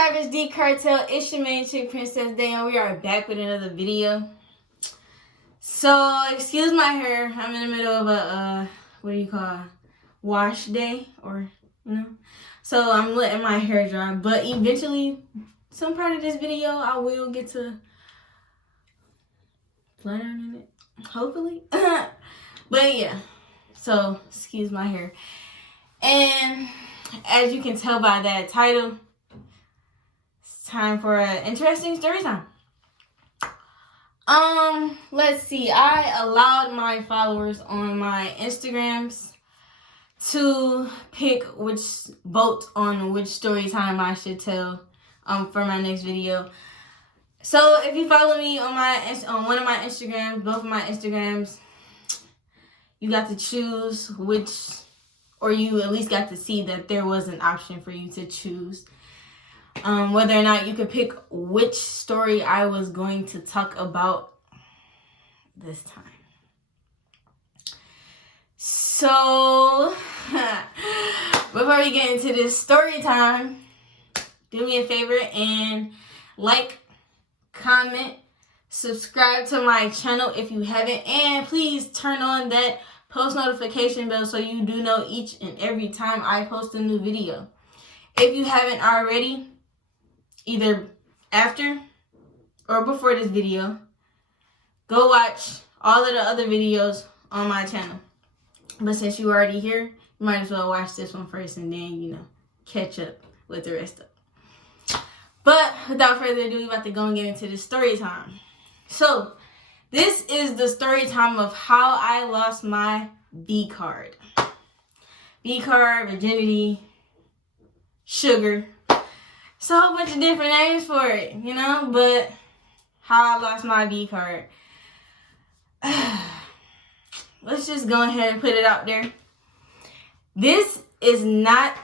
Savage D Cartel? It's your main chick, Princess Day, and we are back with another video. So, excuse my hair. I'm in the middle of a, what do you call it? Wash day, or, you know. So, I'm letting my hair dry. But eventually, some part of this video, I will get to flat iron in it. Hopefully. But, yeah. So, excuse my hair. And as you can tell by that title, it's time for an interesting story time. Let's see. I allowed my followers on my Instagrams to vote on which story time I should tell for my next video. So if you follow me on one of my Instagrams, both of my Instagrams, you got to choose which, or you at least got to see that there was an option for you to choose whether or not you could pick which story I was going to talk about this time. So, before we get into this story time, do me a favor and like, comment, subscribe to my channel if you haven't, and please turn on that post notification bell so you do know each and every time I post a new video. If you haven't already, either after or before this video, go watch all of the other videos on my channel. But since you're already here, you might as well watch this one first and then, you know, catch up with the rest of it. But without further ado, we're about to go and get into the story time. So, this is the story time of how I lost my V card. V card, virginity, sugar. It's a whole bunch of different names for it, you know, but how I lost my V card. Let's just go ahead and put it out there. This is not,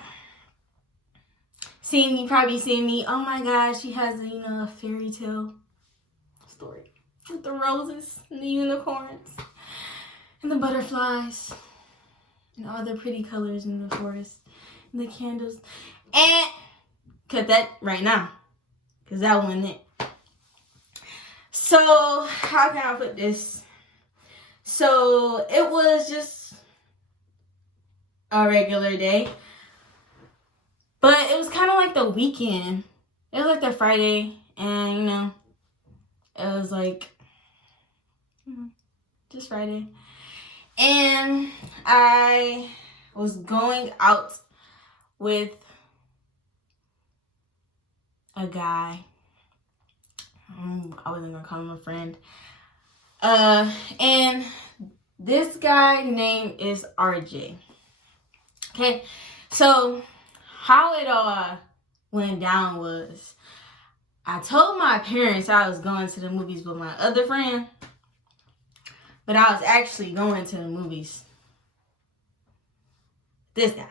probably seeing me, oh my gosh, she has a, a fairy tale story with the roses and the unicorns and the butterflies and all the pretty colors in the forest and the candles. And cut that right now, because that wasn't it. So, how can I put this? So, it was just a regular day. But it was kind of like the weekend. It was like the Friday, and, it was like, just Friday. And I was going out with a guy. I wasn't gonna call him a friend. And this guy name is RJ. Okay, so how it all went down was I told my parents I was going to the movies with my other friend, but I was actually going to the movies with this guy.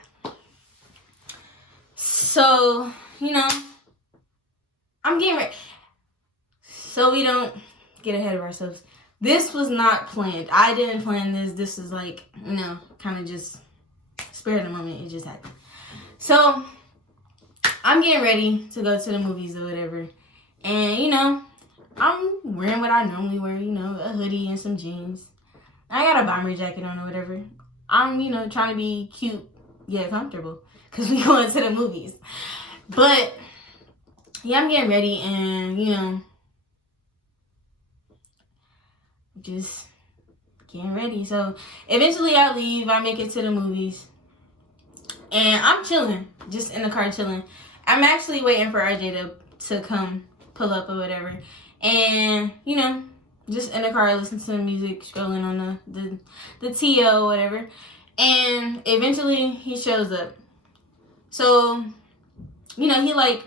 So, I'm getting ready. So we don't get ahead of ourselves. This was not planned. I didn't plan this. This is like, kind of just spur of the moment. It just happened. So I'm getting ready to go to the movies or whatever. And, I'm wearing what I normally wear, a hoodie and some jeans. I got a bomber jacket on or whatever. I'm, trying to be cute yet comfortable because we going to the movies. But yeah, I'm getting ready and, just getting ready. So eventually I leave. I make it to the movies. And I'm chilling. Just in the car chilling. I'm actually waiting for RJ to come pull up or whatever. And, just in the car listening to music, scrolling on the TO or whatever. And eventually he shows up. So, he like,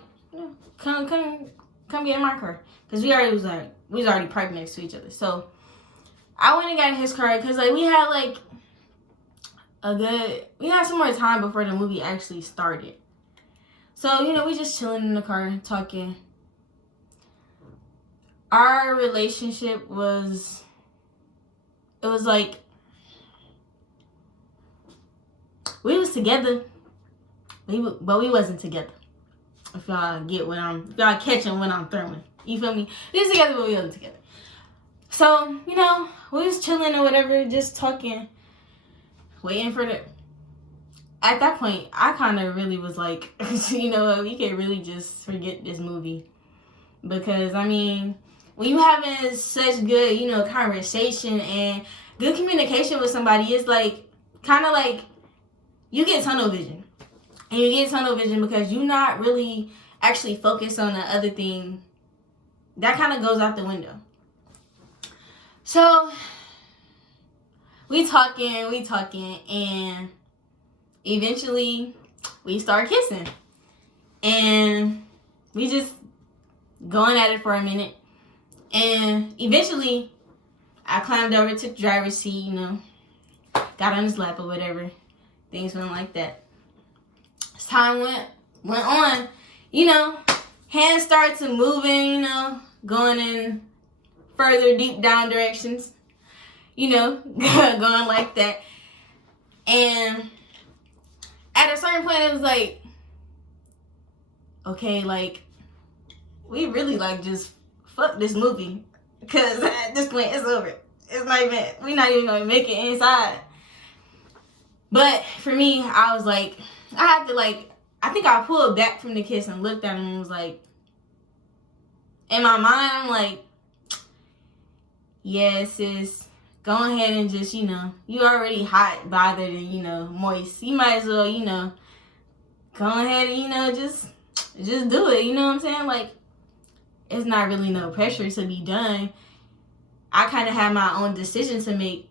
come get in my car. Because we was already parked next to each other. So I went and got in his car because we had we had some more time before the movie actually started. So, we just chilling in the car talking. Our relationship was we was together, but we wasn't together. If y'all catching what I'm throwing. You feel me? This together, but we all together. So, we was chilling or whatever, just talking, waiting for the... At that point, I kind of really was like, we can really just forget this movie. Because, when you having such good, conversation and good communication with somebody, it's like, kind of like, you get tunnel vision. And you get tunnel vision because you're not really actually focused on the other thing. That kind of goes out the window. So, we talking, and eventually we start kissing. And we just going at it for a minute. And eventually, I climbed over to the driver's seat, got on his lap or whatever. Things went like that. As time went on, hands started moving, going in further deep down directions, going like that. And at a certain point, it was like, okay, like, we really, like, just fuck this movie. Because at this point, it's over. It's not even, we're not even going to make it inside. But for me, I was like, I had to, like, I think I pulled back from the kiss and looked at him and was like, in my mind, I'm like, yeah, sis, go ahead and just, you already hot, bothered, and, moist. You might as well, go ahead and, just do it. You know what I'm saying? Like, it's not really no pressure to be done. I kind of had my own decision to make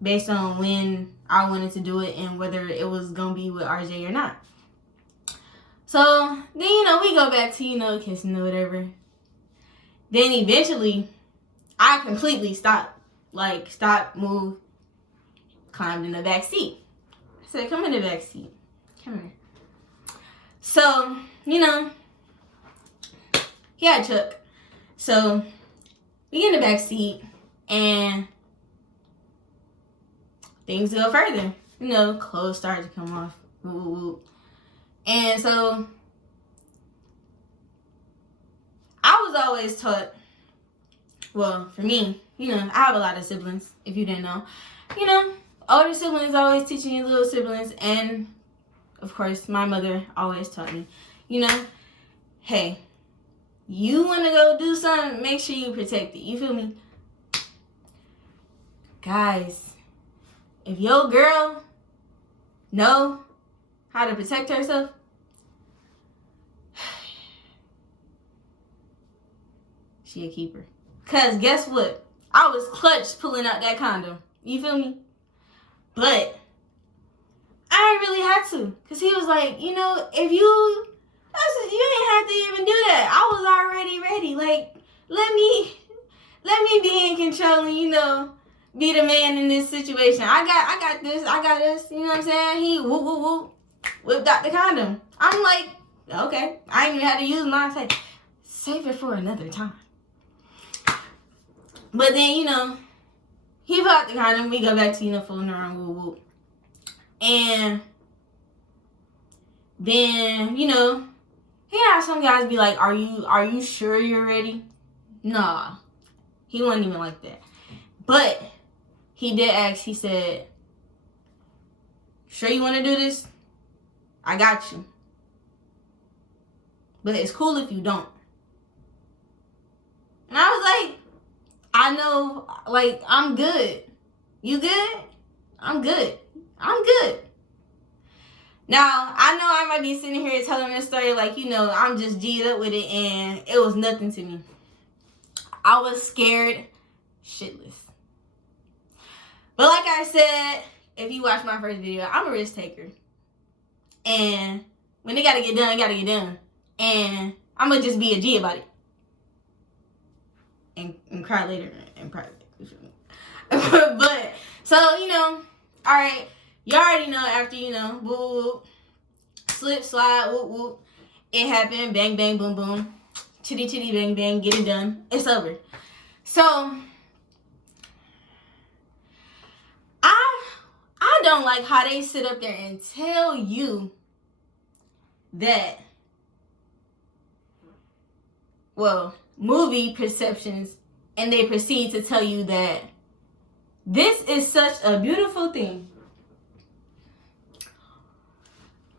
based on when I wanted to do it and whether it was going to be with RJ or not. So, then, we go back to, kissing or whatever. Then eventually, I completely stopped. Like, stop, move, climbed in the back seat. I said, come in the back seat. Come here. So, he had Chuck. So, we get in the back seat, and things go further. Clothes start to come off. Woo, woo, woo. And so, I was always taught, well, for me, I have a lot of siblings, if you didn't know. Older siblings always teaching your little siblings, and, of course, my mother always taught me, hey, you want to go do something, make sure you protect it. You feel me? Guys, if your girl know how to protect herself, she a keeper. Because guess what? I was clutch pulling out that condom. You feel me? But I didn't really have to. Because he was like, if you... I said, you didn't have to even do that. I was already ready. Like, let me be in control and, be the man in this situation. I got this. You know what I'm saying? He whipped out the condom. I'm like, okay. I ain't even had to use mine. I said, save it for another time. But then, he put out the condom. We go back to, fooling around, And then, some guys be like, are you sure you're ready? Nah. He wasn't even like that. But he did ask, he said, sure you want to do this? I got you. But it's cool if you don't. And I was like, I know, like, I'm good. You good? I'm good. Now, I know I might be sitting here telling this story like, I'm just G'd up with it and it was nothing to me. I was scared shitless. But like I said, if you watch my first video, I'm a risk taker. And when it gotta get done, it gotta get done. And I'm gonna just be a G about it. And cry later in private. But, so, alright. You already know after, whoop, whoop, slip, slide, whoop, whoop. It happened, bang, bang, boom, boom. Chitty, chitty, bang, bang, get it done. It's over. So, I don't like how they sit up there and tell you that movie perceptions, and they proceed to tell you that this is such a beautiful thing.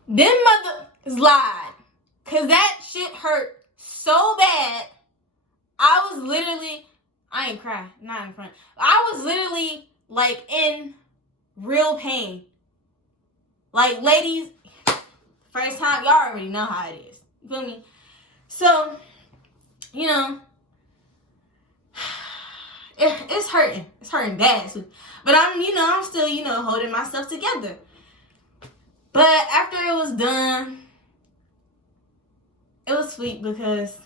Them mothers lied. Cause that shit hurt so bad. I ain't crying, not in front. I was literally like in real pain. Like, ladies, first time, y'all already know how it is. You feel me? So, you know, it's hurting. It's hurting bad. But I'm still, holding myself together. But after it was done, it was sweet because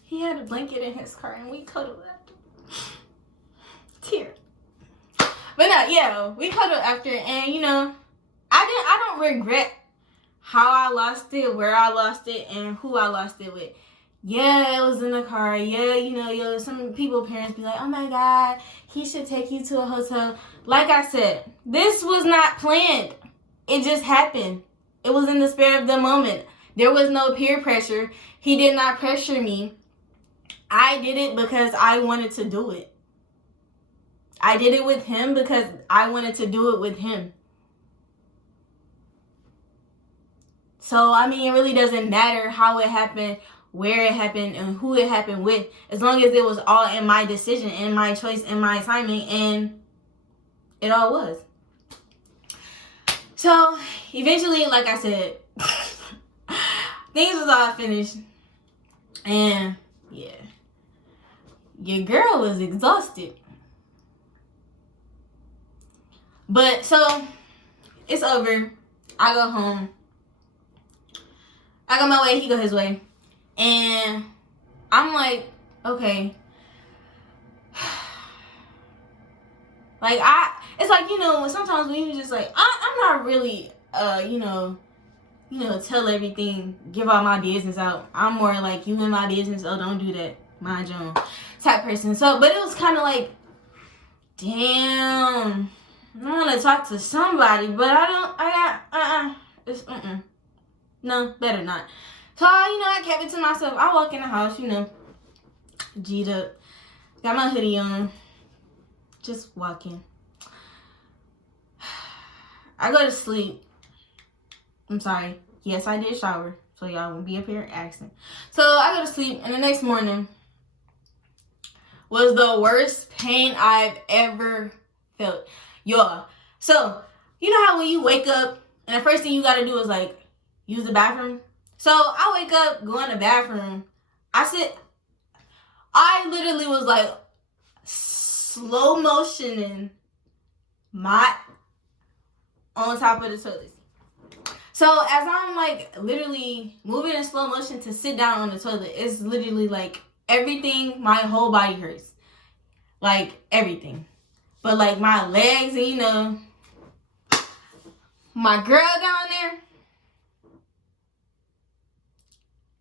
he had a blanket in his car and we cuddled after. Tear. But no, yeah, we cuddled after, and I don't regret how I lost it, where I lost it, and who I lost it with. Yeah, it was in the car. Yeah, some people, parents be like, oh my God, he should take you to a hotel. Like I said, this was not planned. It just happened. It was in the spur of the moment. There was no peer pressure. He did not pressure me. I did it because I wanted to do it. I did it with him because I wanted to do it with him. So, it really doesn't matter how it happened, where it happened, and who it happened with. As long as it was all in my decision, in my choice, in my timing, and it all was. So, eventually, like I said, things was all finished. And, yeah. Your girl was exhausted. But, so, it's over. I go home. I go my way, he go his way. And I'm like, okay. Like, it's like, sometimes when you just like, I'm not really, tell everything, give all my business out. I'm more like, you in my business, oh, don't do that, mind your own type person. So, but it was kind of like, damn, I want to talk to somebody, but no, better not. So, I kept it to myself. I walk in the house, G'd up, got my hoodie on, just walking. I go to sleep. I'm sorry. Yes, I did shower, so y'all won't be up here asking. So, I go to sleep, and the next morning was the worst pain I've ever felt. Y'all. So, you know how when you wake up, and the first thing you got to do is, like, use the bathroom? So, I wake up, go in the bathroom. I literally was, like, slow motioning my on top of the toilet. So, as I'm, like, literally moving in slow motion to sit down on the toilet, it's literally, like, everything, my whole body hurts. Like, everything. But, like, my legs and, my girl down there,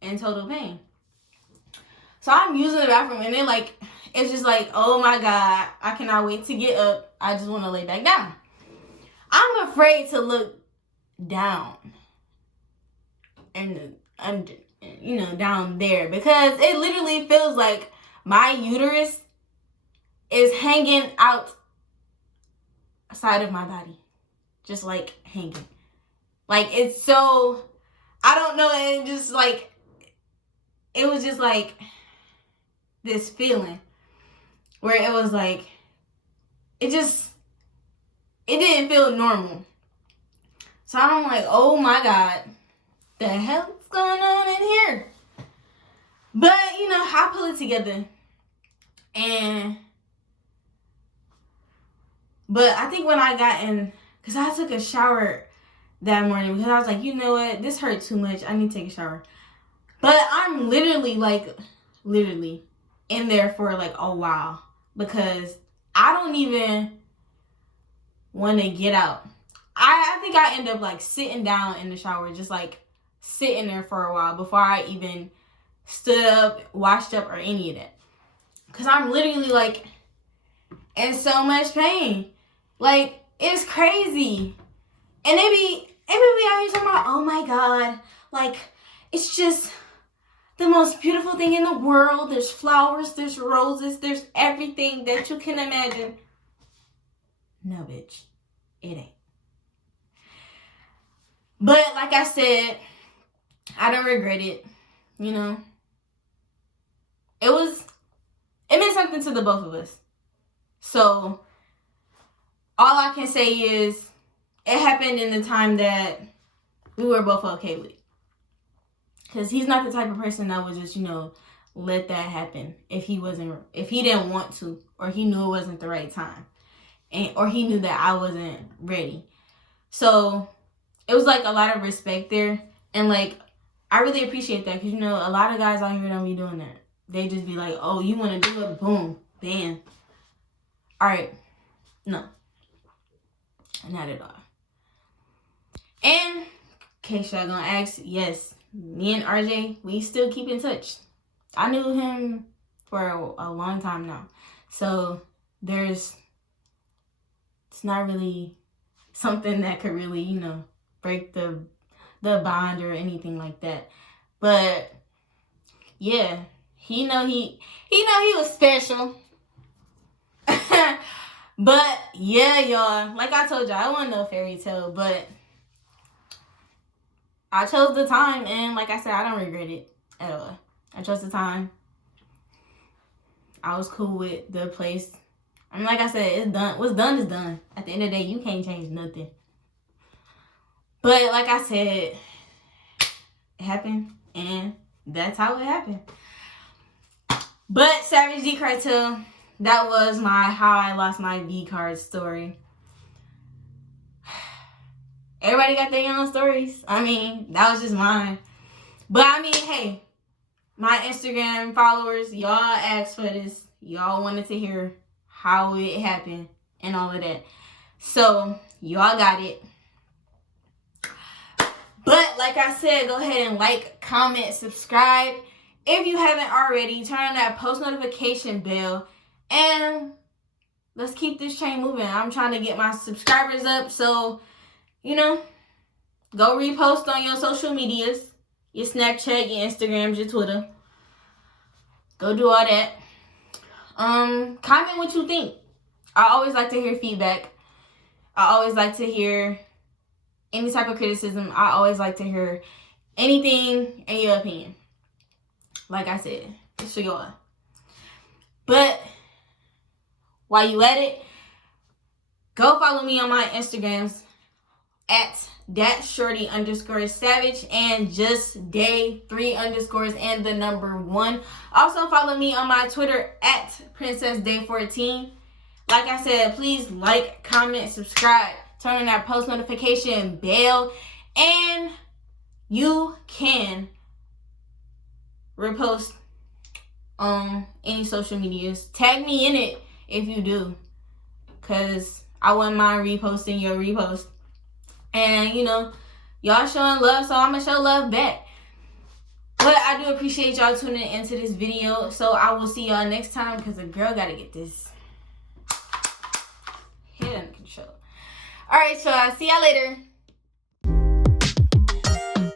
in total pain. So, I'm using the bathroom, and then, like, it's just like, oh, my God, I cannot wait to get up. I just want to lay back down. I'm afraid to look down and under, down there, because it literally feels like my uterus is hanging outside of my body, just like hanging. Like, it's so, I don't know, it just like, it was just like this feeling where it was like, it didn't feel normal. So I'm like, oh my God, the hell is going on in here? But, I pull it together. But I think when I got in, because I took a shower that morning, because I was like, you know what, this hurt too much, I need to take a shower. But I'm literally in there for like a while, because I don't even want to get out. I think I end up like sitting down in the shower, just like sitting there for a while before I even stood up, washed up, or any of that. Because I'm literally like in so much pain. Like, it's crazy. And they be out here talking about, oh my God, like, it's just the most beautiful thing in the world. There's flowers, there's roses, there's everything that you can imagine. No, bitch. It ain't. But like I said, I don't regret it. You know, it meant something to the both of us. So all I can say is it happened in the time that we were both okay with. Because he's not the type of person that would just, let that happen if he didn't want to, or he knew it wasn't the right time, or he knew that I wasn't ready. So it was like a lot of respect there, and like I really appreciate that, because a lot of guys out here don't be doing that. They just be like, oh, you want to do it, boom, bam. All right, no, not at all. And in case y'all gonna ask, yes, me and RJ, we still keep in touch. I knew him for a long time now. So it's not really something that could really, break the bond or anything like that. But yeah, he was special. But yeah, y'all, like I told y'all, I wasn't no fairy tale, but I chose the time, and like I said, I don't regret it at all. I chose the time. I was cool with the place. I mean, like I said, it's done. What's done is done. At the end of the day, you can't change nothing. But like I said, it happened, and that's how it happened. But Savage D Cartel, that was how I lost my V card story. Everybody got their own stories. I mean, that was just mine. But I mean, hey, my Instagram followers, y'all asked for this. Y'all wanted to hear how it happened and all of that. So, y'all got it. But, like I said, go ahead and like, comment, subscribe. If you haven't already, turn on that post notification bell. And let's keep this chain moving. I'm trying to get my subscribers up. So, go repost on your social medias. Your Snapchat, your Instagrams, your Twitter. Go do all that. Comment what you think. I always like to hear feedback. I always like to hear any type of criticism. I always like to hear anything in your opinion. Like I said, it's for y'all. But while you at it, go follow me on my Instagrams at @shorty_savage and just day 3_ and the number 1. Also follow me on my Twitter at princessday14. Like I said, please like, comment, subscribe, turn on that post notification bell, and you can repost on any social medias. Tag me in it if you do, because I wouldn't mind reposting your repost. And, y'all showing love, so I'm going to show love back. But I do appreciate y'all tuning into this video. So I will see y'all next time, because the girl got to get this head under control. All right, so I'll see y'all later.